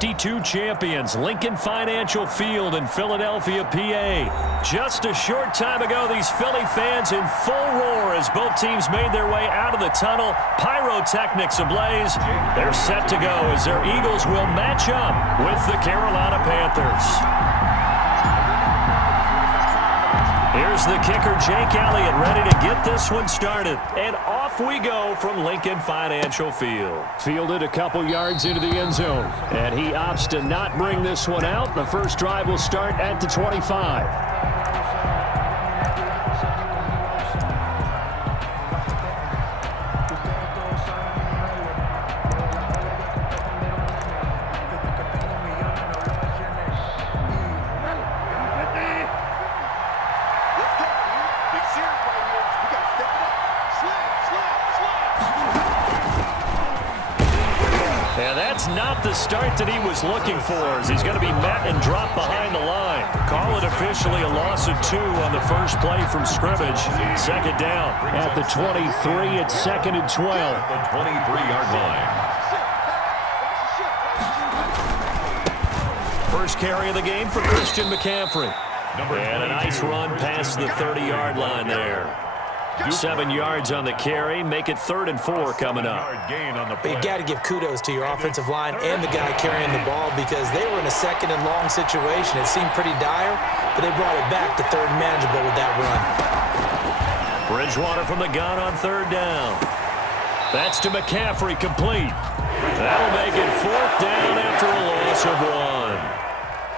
52 champions, Lincoln Financial Field in Philadelphia, PA. Just a short time ago, these Philly fans in full roar as both teams made their way out of the tunnel. Pyrotechnics ablaze. They're set to go as their Eagles will match up with the Carolina Panthers. Here's the kicker, Jake Elliott, ready to get this one started. And off we go from Lincoln Financial Field. Fielded a couple yards into the end zone. And he opts to not bring this one out. The first drive will start at the 25. Not the start that he was looking for, as he's going to be met and dropped behind the line. Call it officially a loss of 2 on the first play from scrimmage. Second down at the 23. It's 2nd and 12. The 23-yard line. First carry of the game for Christian McCaffrey. And a nice run past the 30-yard line there. 7 yards on the carry. Make it 3rd and 4 coming up. But you got to give kudos to your offensive line and the guy carrying the ball, because they were in a 2nd and long situation. It seemed pretty dire, but they brought it back to 3rd and manageable with that run. Bridgewater from the gun on 3rd down. That's to McCaffrey, complete. That'll make it 4th down after a loss of 1.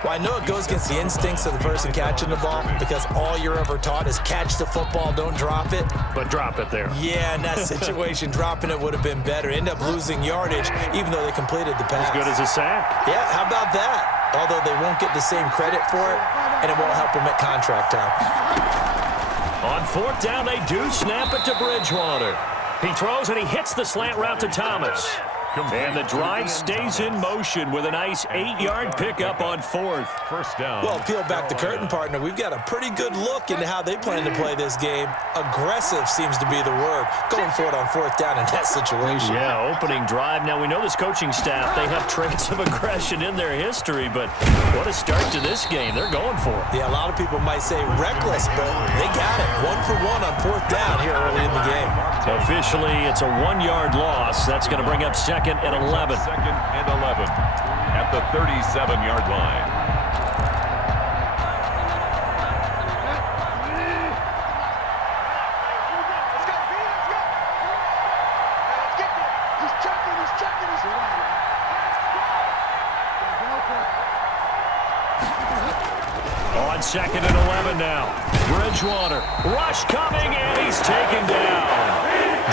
Well, I know it goes against the instincts of the person catching the ball, because all you're ever taught is catch the football, don't drop it. But drop it there. Yeah, in that situation, dropping it would have been better. End up losing yardage, even though they completed the pass. As good as a sack. Yeah, how about that? Although they won't get the same credit for it, and it won't help them at contract time. On 4th down, they do snap it to Bridgewater. He throws and he hits the slant route to Thomas. And the drive stays in motion with a nice 8-yard pickup on 4th. First down. Well, peel back the curtain, partner. We've got a pretty good look into how they plan to play this game. Aggressive seems to be the word. Going for it on 4th down in that situation. Yeah, opening drive. Now, we know this coaching staff, they have traits of aggression in their history, but what a start to this game. They're going for it. Yeah, a lot of people might say reckless, but they got it. 1 for 1 on 4th down here early in the game. Officially, it's a 1-yard loss. That's going to bring up 2nd and 11. 2nd and 11 at the 37-yard line. On 2nd and 11 now. Bridgewater. Rush coming, and he's taken down.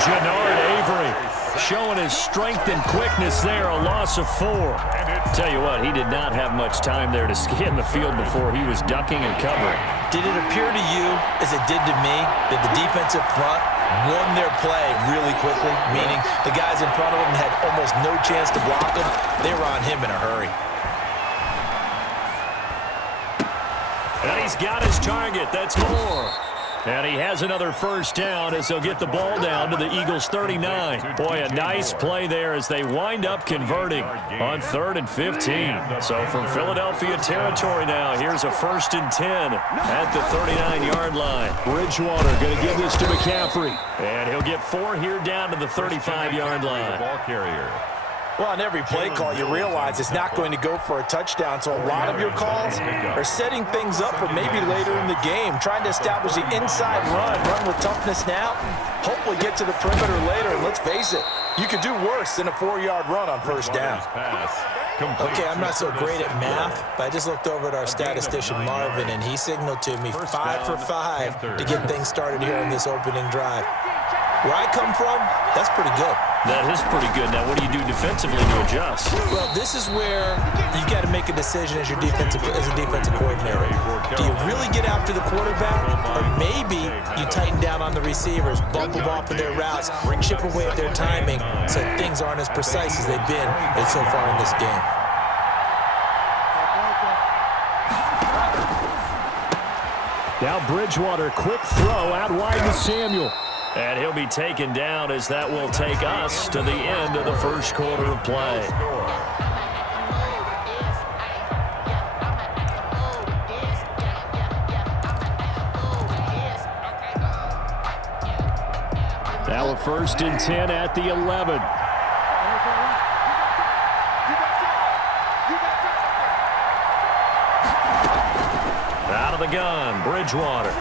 Jannard Avery showing his strength and quickness there. A loss of 4. Tell you what, he did not have much time there to scan the field before he was ducking and covering. Did it appear to you, as it did to me, that the defensive front won their play really quickly? Meaning the guys in front of them had almost no chance to block him. They were on him in a hurry. And he's got his target. That's 4. And he has another first down as they'll get the ball down to the Eagles' 39. Boy, a nice play there as they wind up converting on 3rd and 15. So from Philadelphia territory now, here's a 1st and 10 at the 39-yard line. Bridgewater going to give this to McCaffrey. And he'll get 4 here down to the 35-yard line. Ball carrier. Well, on every play call, you realize it's not going to go for a touchdown, so a lot of your calls are setting things up for maybe later in the game, trying to establish the inside run with toughness now, hopefully get to the perimeter later, and let's face it, you could do worse than a 4-yard run on 1st down. Okay, I'm not so great at math, but I just looked over at our statistician, Marvin, and he signaled to me 5 for 5 to get things started here on this opening drive. Where I come from, that's pretty good. That is pretty good. Now, what do you do defensively to adjust? Well, this is where you got to make a decision as a defensive coordinator. Do you really get after the quarterback, or maybe you tighten down on the receivers, bump them off of their routes, chip away at their timing, so things aren't as precise as they've been so far in this game? Now Bridgewater, quick throw out wide to Samuel. And he'll be taken down as that will take us to the end of the first quarter of play. first and 10 at the 11. Out of the gun, Bridgewater.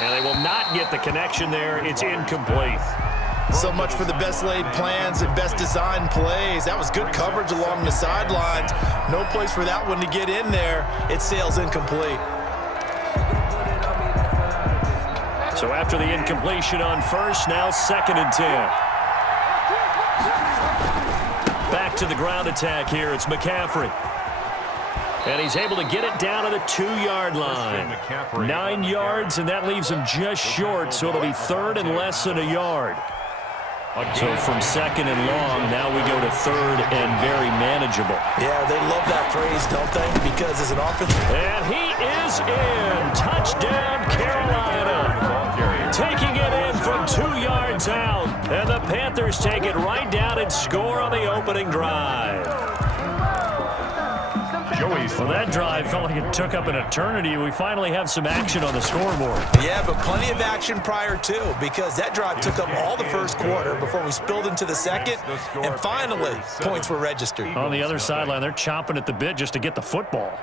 And they will not get the connection there. It's incomplete. So much for the best laid plans and best designed plays. That was good coverage along the sidelines. No place for that one to get in there. It sails incomplete. So after the incompletion on first, now second and 10. Back to the ground attack here. It's McCaffrey. And he's able to get it down to the 2-yard line. 9 yards, and that leaves him just short, so it'll be third and less than a yard. So from second and long, now we go to third and very manageable. Yeah, they love that phrase, don't they? Because as an offense... And he is in. Touchdown, Carolina. Taking it in from 2 yards out. And the Panthers take it right down and score on the opening drive. Well, that drive felt like it took up an eternity. We finally have some action on the scoreboard. Yeah, but plenty of action prior to, because that drive took up all the first quarter before we spilled into the second, and finally, points were registered. On the other sideline, they're chomping at the bit just to get the football.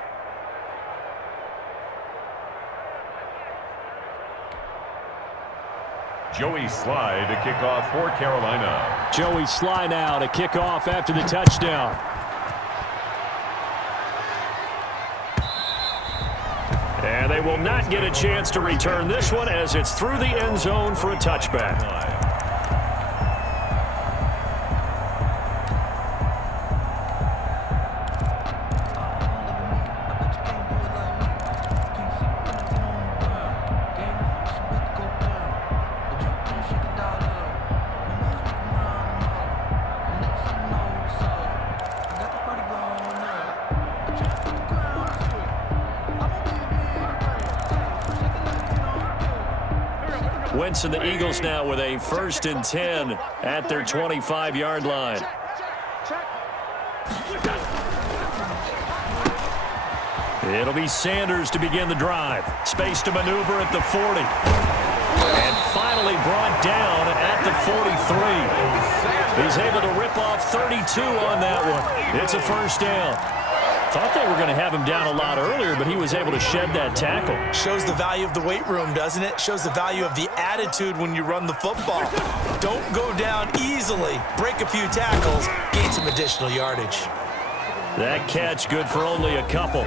Joey Sly to kick off for Carolina. Joey Sly now to kick off after the touchdown. And they will not get a chance to return this one as it's through the end zone for a touchback. Wentz and the Eagles now with a first and 10 at their 25-yard line. It'll be Sanders to begin the drive. Space to maneuver at the 40. And finally brought down at the 43. He's able to rip off 32 on that one. It's a first down. Thought they were going to have him down a lot earlier, but he was able to shed that tackle. Shows the value of the weight room, doesn't it? Shows the value of the attitude when you run the football. Don't go down easily. Break a few tackles. Gain some additional yardage. That catch good for only a couple.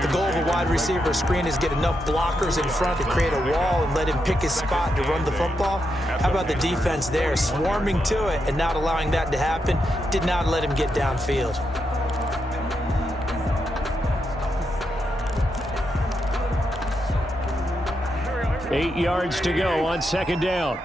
The goal of a wide receiver screen is get enough blockers in front to create a wall and let him pick his spot to run the football. How about the defense there? Swarming to it and not allowing that to happen. Did not let him get downfield. 8 yards to go on second down.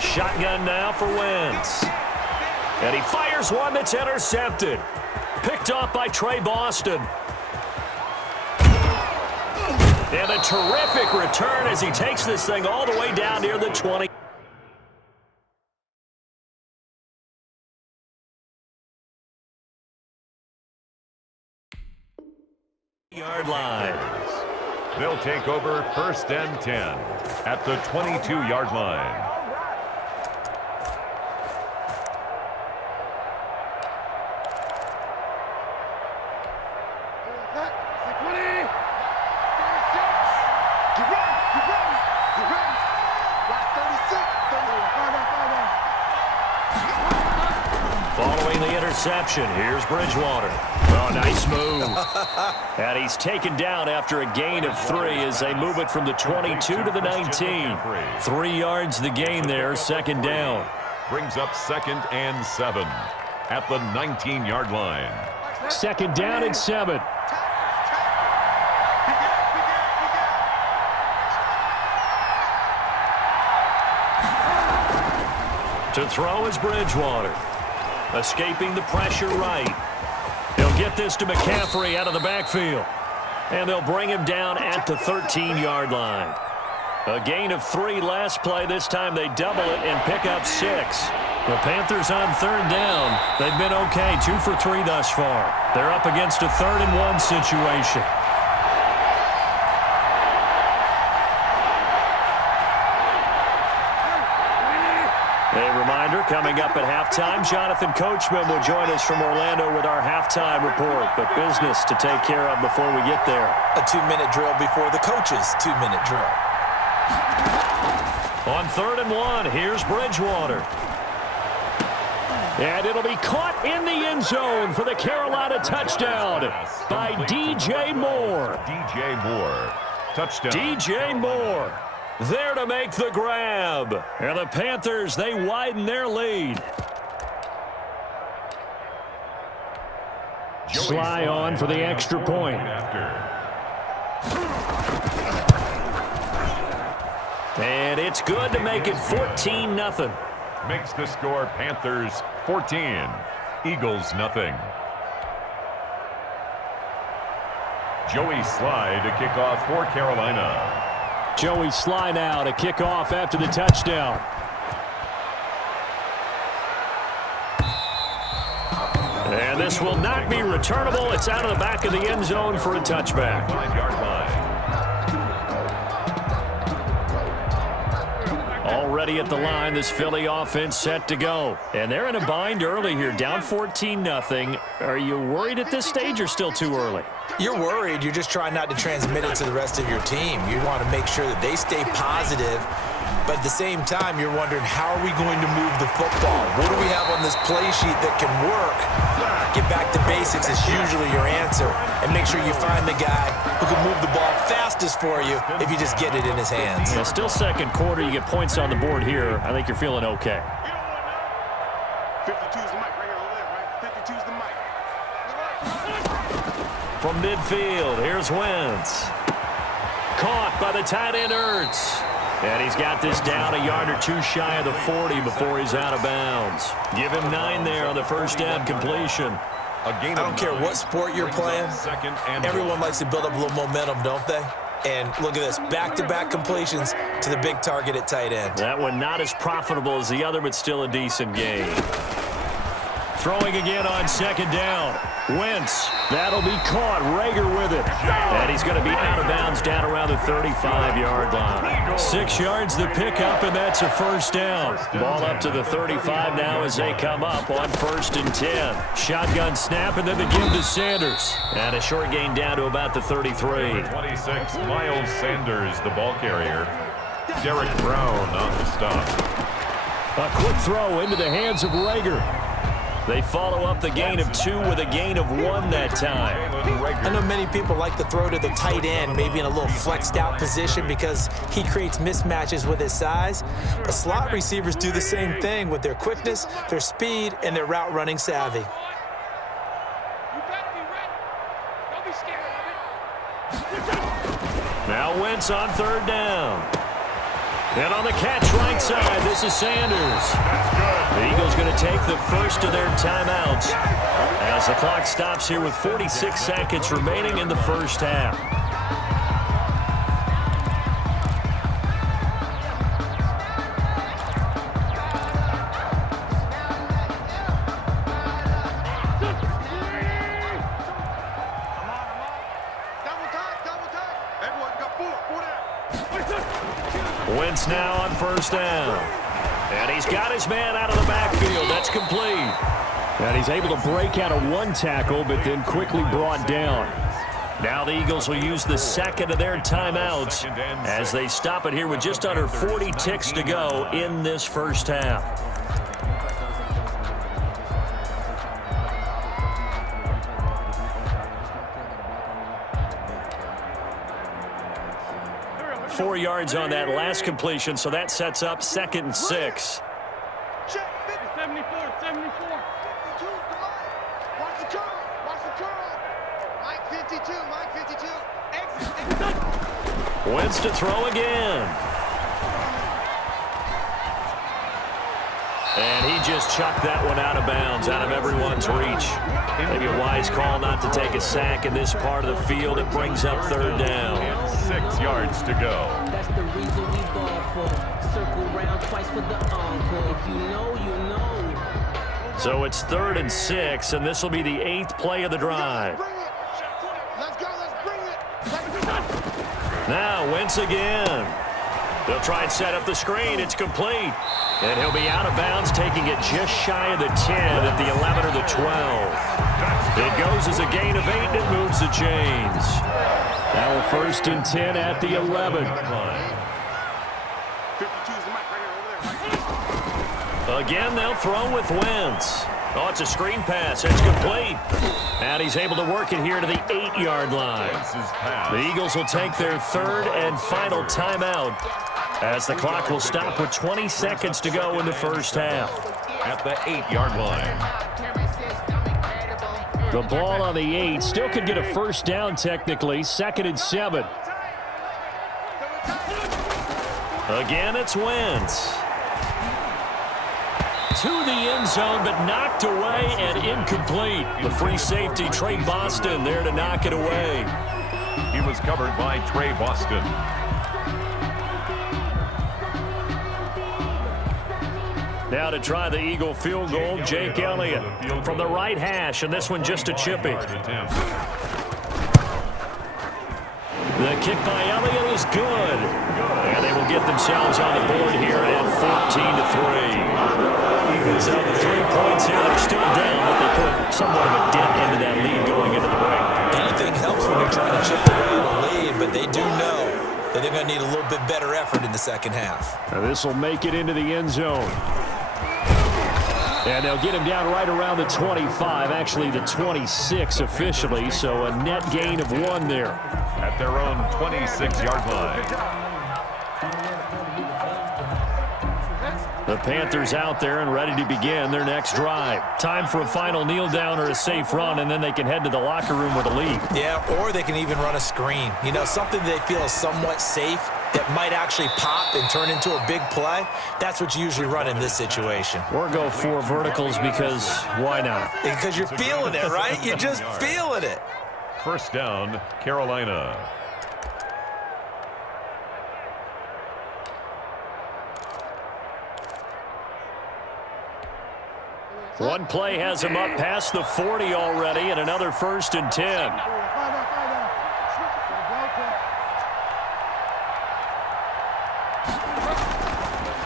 Shotgun now for Wentz. And he fires one that's intercepted. Picked off by Trey Boston. And a terrific return as he takes this thing all the way down near the 20. Yard line. They'll take over first and 10 at the 22-yard line. Following the interception, here's Bridgewater. Oh, nice move. And he's taken down after a gain of 3 as they move it from the 22 to the 19. 3 yards the gain there, second down. Brings up second and 7 at the 19-yard line. Second down and 7. To throw is Bridgewater. Escaping the pressure right. They'll get this to McCaffrey out of the backfield. And they'll bring him down at the 13-yard line. A gain of 3 last play. This time they double it and pick up 6. The Panthers on third down. They've been okay, 2 for 3 thus far. They're up against a 3rd and 1 situation. A reminder, coming up at halftime, Jonathan Coachman will join us from Orlando with our halftime report. But business to take care of before we get there. A 2-minute drill before the coach's 2-minute drill. On 3rd and 1, here's Bridgewater. And it'll be caught in the end zone for the Carolina touchdown by DJ Moore. DJ Moore, touchdown. DJ Moore there to make the grab. And the Panthers, they widen their lead. Sly on for the extra point. And it's good to make it 14-0. Makes the score Panthers 14, Eagles nothing. Joey Sly to kick off for Carolina. Joey Sly now to kick off after the touchdown. And this will not be returnable. It's out of the back of the end zone for a touchback. 5-yard line. Already at the line, this Philly offense set to go. And they're in a bind early here, down 14-0. Are you worried at this stage or still too early? You're worried. You're just trying not to transmit it to the rest of your team. You want to make sure that they stay positive. But at the same time, you're wondering, how are we going to move the football? What do we have on this play sheet that can work? Get back to basics is usually your answer. And make sure you find the guy who can move the ball fastest for you if you just get it in his hands. Yeah, still second quarter. You get points on the board here. I think you're feeling okay. 52's the mic right here over there, right? 52's the mic. From midfield, here's Wentz. Caught by the tight end Ertz. And he's got this down a yard or two shy of the 40 before he's out of bounds. Give him 9 there on the first down completion. I don't care what sport you're playing. Everyone likes to build up a little momentum, don't they? And look at this, back-to-back completions to the big target at tight end. That one not as profitable as the other, but still a decent game. Throwing again on second down. Wentz, that'll be caught. Rager with it. And he's going to be out of bounds down around the 35-yard line. 6 yards the pickup, and that's a first down. Ball up to the 35 now as they come up on 1st and 10. Shotgun snap, and then the give to Sanders. And a short gain down to about the 33. 26, Miles Sanders, the ball carrier. Derek Brown on the stop. A quick throw into the hands of Rager. They follow up the gain of 2 with a gain of 1 that time. I know many people like to throw to the tight end, maybe in a little flexed out position because he creates mismatches with his size. But slot receivers do the same thing with their quickness, their speed, and their route running savvy. You better be ready. Don't be scared of it. Now Wentz on 3rd down. And on the catch right side, this is Sanders. The Eagles going to take the first of their timeouts as the clock stops here with 46 seconds remaining in the first half. Double time. Everyone got 4 down. Wentz now on 1st down. And he's got his man out of the backfield. That's complete. And he's able to break out of 1 tackle, but then quickly brought down. Now the Eagles will use the second of their timeouts as they stop it here with just under 40 ticks to go in this first half. Four yards on that last completion, so that sets up 2nd and 6. 74. 52's the mic. Watch the curl. Watch the curl. Mike 52. Mike 52. Exit. Wentz to throw again. And he just chucked that one out of bounds, out of everyone's reach. Maybe a wise call not to take a sack in this part of the field. It brings up third down. 6 yards to go. That's the reason we ball for. Circle round twice for the encore. If you know, you know. So it's 3rd and 6, and this will be the 8th play of the drive. Let's go, let's bring it. Now Wentz again. They'll try and set up the screen. It's complete. And he'll be out of bounds, taking it just shy of the 10 at the 11 or the 12. It goes as a gain of 8, and it moves the chains. Now a 1st and 10 at the 11. Again, they'll throw with Wentz. Oh, it's a screen pass. It's complete. And he's able to work it here to the 8-yard line. The Eagles will take their 3rd and final timeout as the clock will stop with 20 seconds to go in the first half. At the 8-yard line. The ball on the 8 still could get a first down technically. 2nd and 7. Again, it's Wentz. To the end zone, but knocked away and incomplete. The free safety, Trey Boston, there to knock it away. He was covered by Trey Boston. Now to try the Eagle field goal, Jake Elliott from the right hash, and this one just a chippy. The kick by Elliott is good. And they will get themselves on the board here at 14-3. So the 3 points here, they're still down, but they put somewhat of a dent into that lead going into the break. Anything helps when you're trying to chip away at a lead, but they do know that they're going to need a little bit better effort in the second half. Now this will make it into the end zone. And they'll get him down right around the 25, actually the 26 officially, so a net gain of 1 there. At their own 26-yard line. The Panthers out there and ready to begin their next drive. Time for a final kneel down or a safe run, and then they can head to the locker room with a lead. Yeah, or they can even run a screen. You know, something they feel is somewhat safe that might actually pop and turn into a big play. That's what you usually run in this situation. Or go 4 verticals because why not? Because you're feeling it, right? You're just feeling it. First down, Carolina. One play has him up past the 40 already, and another 1st and 10.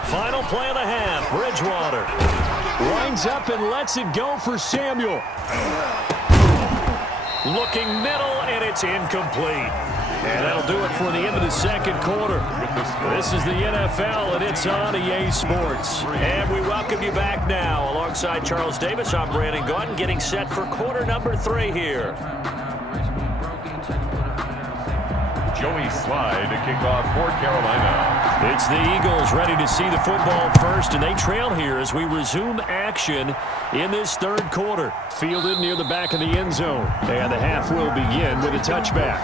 Final play of the half. Bridgewater winds up and lets it go for Samuel. Looking middle, and it's incomplete. And that'll do it for the end of the second quarter. This is the NFL, and it's on EA Sports. And we welcome you back now. Alongside Charles Davis, I'm Brandon Gaudin, getting set for quarter number 3 here. Joey Slye to kick off for Carolina. It's the Eagles ready to see the football first, and they trail here as we resume action in this 3rd quarter. Fielded near the back of the end zone, and the half will begin with a touchback.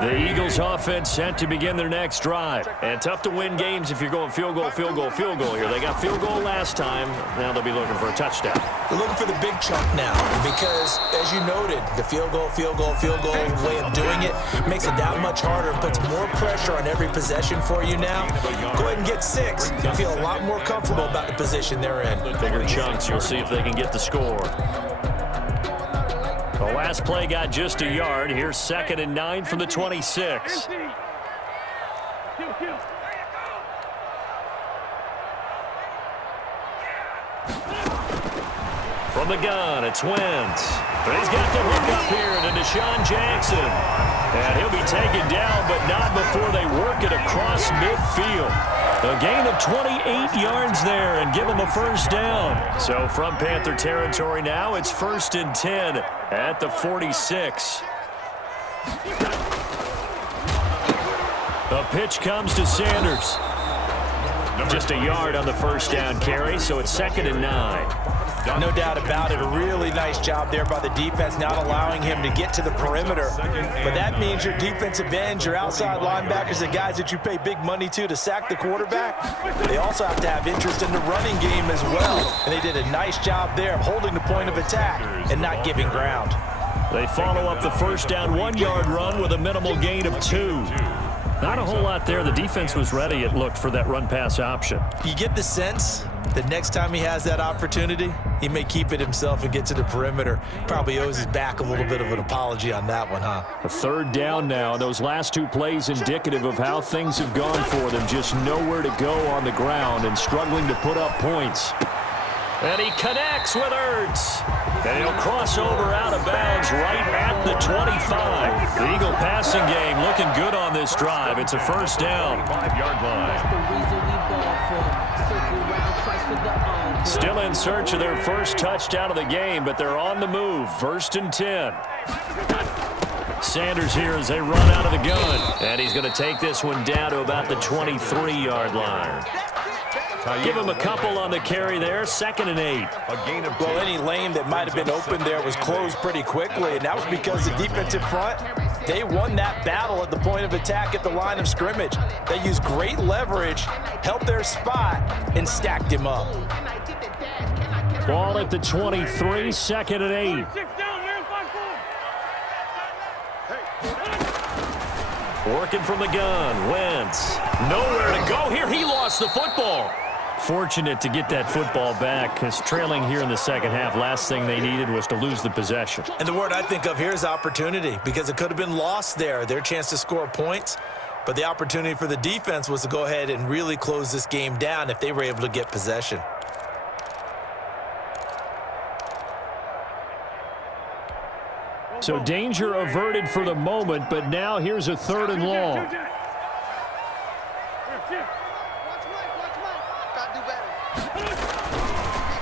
The Eagles offense set to begin their next drive. And tough to win games if you're going field goal, field goal, field goal here. They got field goal last time. Now they'll be looking for a touchdown. They're looking for the big chunk now because, as you noted, the field goal way of doing it makes it that much harder and puts more pressure on every possession for you now. Go ahead and get 6 and feel a lot more comfortable about the position they're in. Bigger chunks. We'll see if they can get the score. The last play got just a yard. Here's 2nd and 9 from the 26. From the gun, it's Wentz. But he's got the hook up here to Deshaun Jackson. And he'll be taken down, but not before they work it across midfield. A gain of 28 yards there and give him a first down. So from Panther territory now, it's 1st and 10 at the 46. The pitch comes to Sanders. Just a yard on the first down carry, so it's 2nd and 9. No doubt about it. A really nice job there by the defense, not allowing him to get to the perimeter. But that means your defensive ends, your outside linebackers, the guys that you pay big money to sack the quarterback, they also have to have interest in the running game as well. And they did a nice job there of holding the point of attack and not giving ground. They follow up the first down 1-yard run with a minimal gain of 2. Not a whole lot there. The defense was ready, it looked, for that run-pass option. You get the sense that next time he has that opportunity, he may keep it himself and get to the perimeter. Probably owes his back a little bit of an apology on that one, huh? A 3rd down now. Those last 2 plays indicative of how things have gone for them. Just nowhere to go on the ground and struggling to put up points. And he connects with Ertz. And he'll cross over out of bounds right at the 25. The Eagle passing game looking good on this drive. It's a first down. 5-yard line. Still in search of their first touchdown of the game, but they're on the move. 1st and 10. Sanders here as they run out of the gun. And he's going to take this one down to about the 23-yard line. Give him a couple on the carry there. 2nd and 8. Well, any lane that might have been open there was closed pretty quickly, and that was because the defensive front, they won that battle at the point of attack at the line of scrimmage. They used great leverage, helped their spot, and stacked him up. Ball at the 23, 2nd and 8. Working from the gun, Wentz. Nowhere to go here. He lost the football. Fortunate to get that football back, because trailing here in the second half, last thing they needed was to lose the possession. And the word I think of here is opportunity, because it could have been lost there, their chance to score points. But the opportunity for the defense was to go ahead and really close this game down if they were able to get possession. So danger averted for the moment, but now here's a 3rd and long.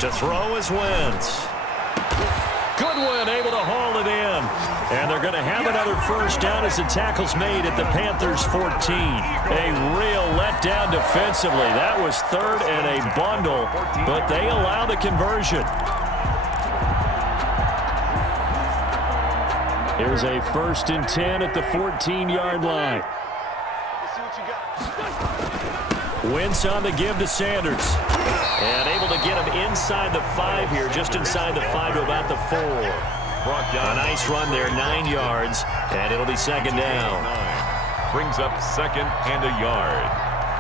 To throw is Wentz. Goodwin able to haul it in. And they're going to have another first down as the tackle's made at the Panthers' 14. A real letdown defensively. That was 3rd and a bundle, but they allow the conversion. Here's a 1st and 10 at the 14-yard line. Wentz on the give to Sanders. And able to get him inside the 5 here, just inside the 5 to about the 4. A nice run there, 9 yards, and it'll be 2nd down. Brings up 2nd and a yard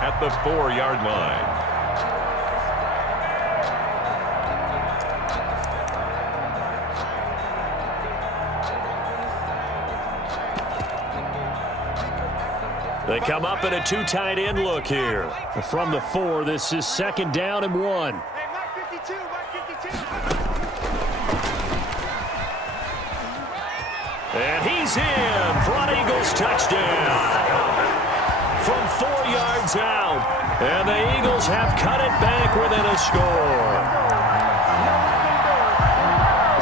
at the 4-yard line. They come up in a 2 tight end look here. From the 4, this is 2nd down and 1. And he's in for an Eagles touchdown. From 4 yards out. And the Eagles have cut it back within a score.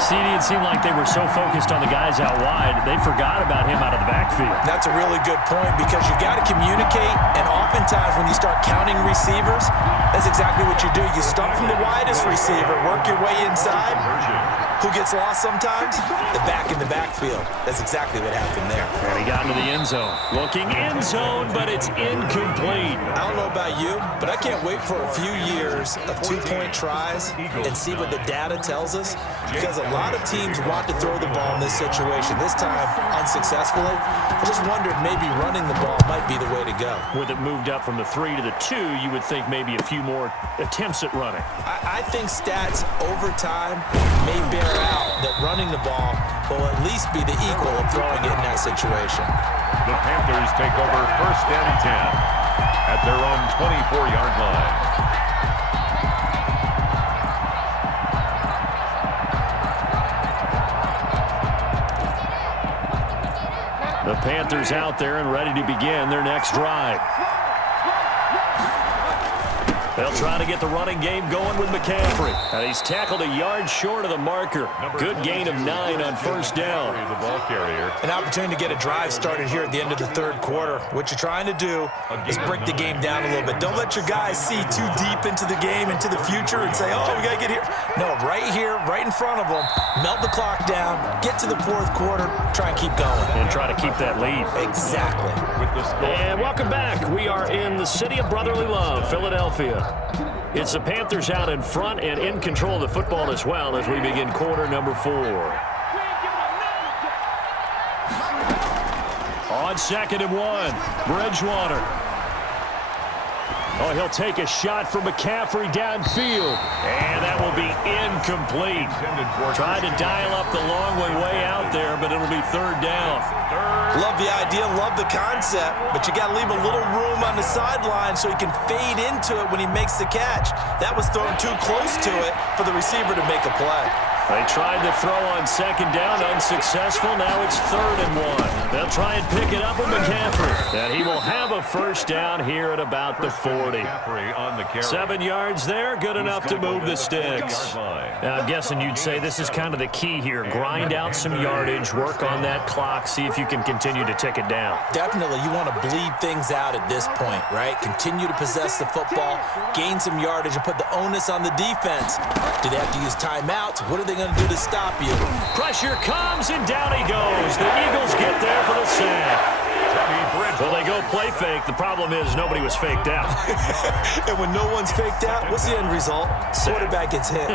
CD, it seemed like they were so focused on the guys out wide, they forgot about him out of the backfield. That's a really good point, because you got to communicate, and oftentimes when you start counting receivers, that's exactly what you do. You start from the widest receiver, work your way inside. Who gets lost sometimes? The back in the backfield. That's exactly what happened there. And he got into the end zone. Looking end zone, but it's incomplete. I don't know about you, but I can't wait for a few years of 2-point tries and see what the data tells us, because a lot of teams want to throw the ball in this situation. This time, unsuccessfully. I just wondered maybe running the ball might be the way to go. With it moved up from the 3 to the 2, you would think maybe a few more attempts at running. I think stats over time may bear out that running the ball will at least be the equal of throwing it in that situation. The Panthers take over 1st and 10 at their own 24-yard line. The Panthers out there and ready to begin their next drive. They'll try to get the running game going with McCaffrey. And he's tackled a yard short of the marker. Good gain of 9 on first down. The ball carrier. An opportunity to get a drive started here at the end of the third quarter. What you're trying to do is break the game down a little bit. Don't let your guys see too deep into the game, into the future, and say, oh, we got to get here. No, right here, right in front of them, melt the clock down, get to the fourth quarter, try and keep going. And try to keep that lead. Exactly. With the score. And welcome back. We are in the city of brotherly love, Philadelphia. It's the Panthers out in front and in control of the football as well as we begin quarter number 4. On 2nd and 1, Bridgewater. Oh, he'll take a shot from McCaffrey downfield. And that will be incomplete. Trying to dial up the long way out there, but it'll be third down. Love the idea, love the concept, but you got to leave a little room on the sideline so he can fade into it when he makes the catch. That was thrown too close to it for the receiver to make a play. They tried to throw on 2nd down, unsuccessful. Now it's 3rd and 1. They'll try and pick it up with McCaffrey. And he will have a first down here at about the 40. 7 yards there, good enough to move the sticks. Now, I'm guessing you'd say this is kind of the key here. Grind out some yardage, work on that clock, see if you can continue to tick it down. Definitely, you want to bleed things out at this point, right? Continue to possess the football, gain some yardage, and put the onus on the defense. Do they have to use timeouts? What are they going to do to stop you? Pressure comes, and down he goes. The Eagles get there for the sack. Well, they go play fake. The problem is nobody was faked out. And when no one's faked out, what's the end result? Quarterback gets hit.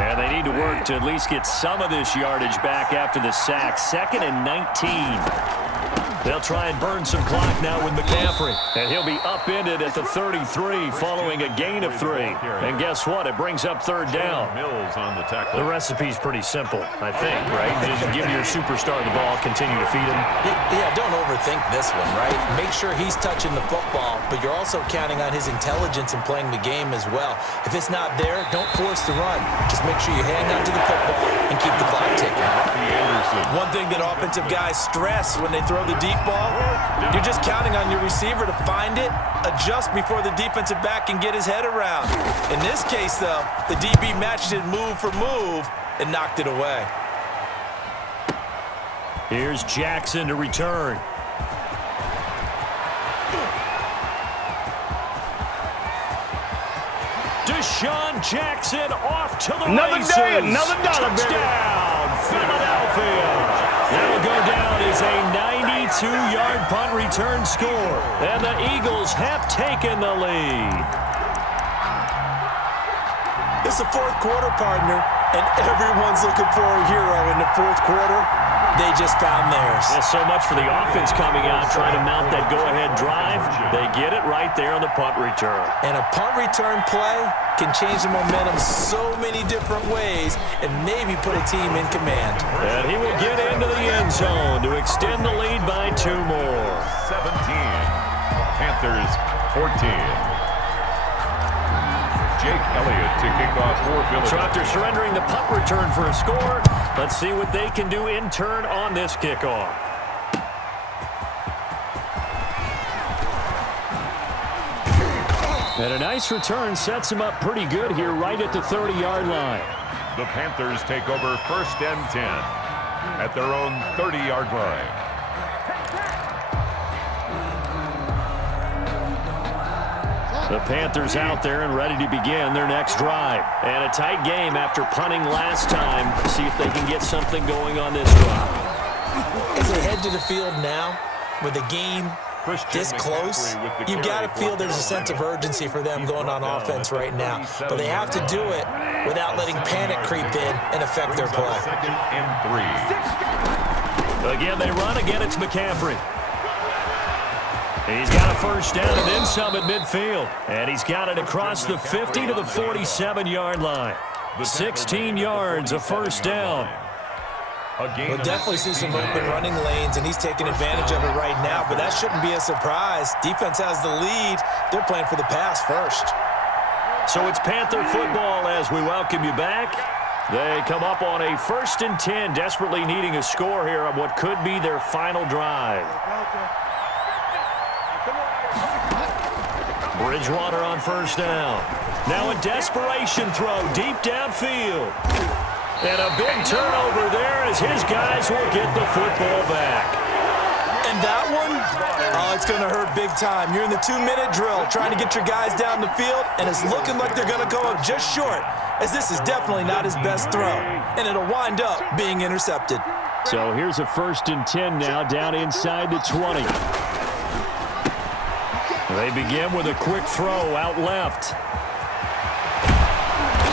And they need to work to at least get some of this yardage back after the sack. 2nd and 19. They'll try and burn some clock now with McCaffrey. And he'll be upended at the 33 following a gain of 3. And guess what? It brings up third down. Mills on the tackle. The recipe's pretty simple, I think, right? Just give your superstar the ball, continue to feed him. Yeah, don't overthink this one, right? Make sure he's touching the football, but you're also counting on his intelligence in playing the game as well. If it's not there, don't force the run. Just make sure you hang on to the football and keep the clock ticking. One thing that offensive guys stress when they throw the deep ball, you're just counting on your receiver to find it, adjust before the defensive back can get his head around. In this case, though, the DB matched it move for move and knocked it away. Here's Jackson to return. Deshaun Jackson off to the races. Another dollar, touchdown, Philadelphia. That'll go down as a 92-yard punt return score. And the Eagles have taken the lead. It's the fourth quarter, partner, and everyone's looking for a hero in the fourth quarter. They just found theirs. Well, so much for the offense coming out, trying to mount that go-ahead drive. They get it right there on the punt return. And a punt return play can change the momentum so many different ways and maybe put a team in command. And he will get into the end zone to extend the lead by 2 more. 17. Panthers 14. Jake Elliott to kick off for Philadelphia. So after surrendering the punt return for a score, let's see what they can do in turn on this kickoff. And a nice return sets him up pretty good here right at the 30-yard line. The Panthers take over 1st and 10 at their own 30-yard line. The Panthers out there and ready to begin their next drive. And a tight game after punting last time. See if they can get something going on this drive. As they head to the field now, with the game this close, you got to feel there's a sense of urgency for them going on offense right now. But they have to do it without letting panic creep in and affect their play. 2nd and 3. Again, they run. Again, it's McCaffrey. He's got a first down and then some at midfield. And he's got it across the 50 to the 47-yard line. 16 yards, a first down. We'll definitely see some open running lanes, and he's taking advantage of it right now, but that shouldn't be a surprise. Defense has the lead. They're playing for the pass first. So it's Panther football as we welcome you back. They come up on a 1st and 10, desperately needing a score here on what could be their final drive. Bridgewater on first down. Now a desperation throw deep downfield. And a big turnover there as his guys will get the football back. And that one, oh, it's going to hurt big time. You're in the 2-minute drill trying to get your guys down the field, and it's looking like they're going to come up just short, as this is definitely not his best throw, and it'll wind up being intercepted. So here's a 1st and 10 now down inside the 20. They begin with a quick throw out left.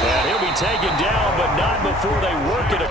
And he'll be taken down, but not before they work it.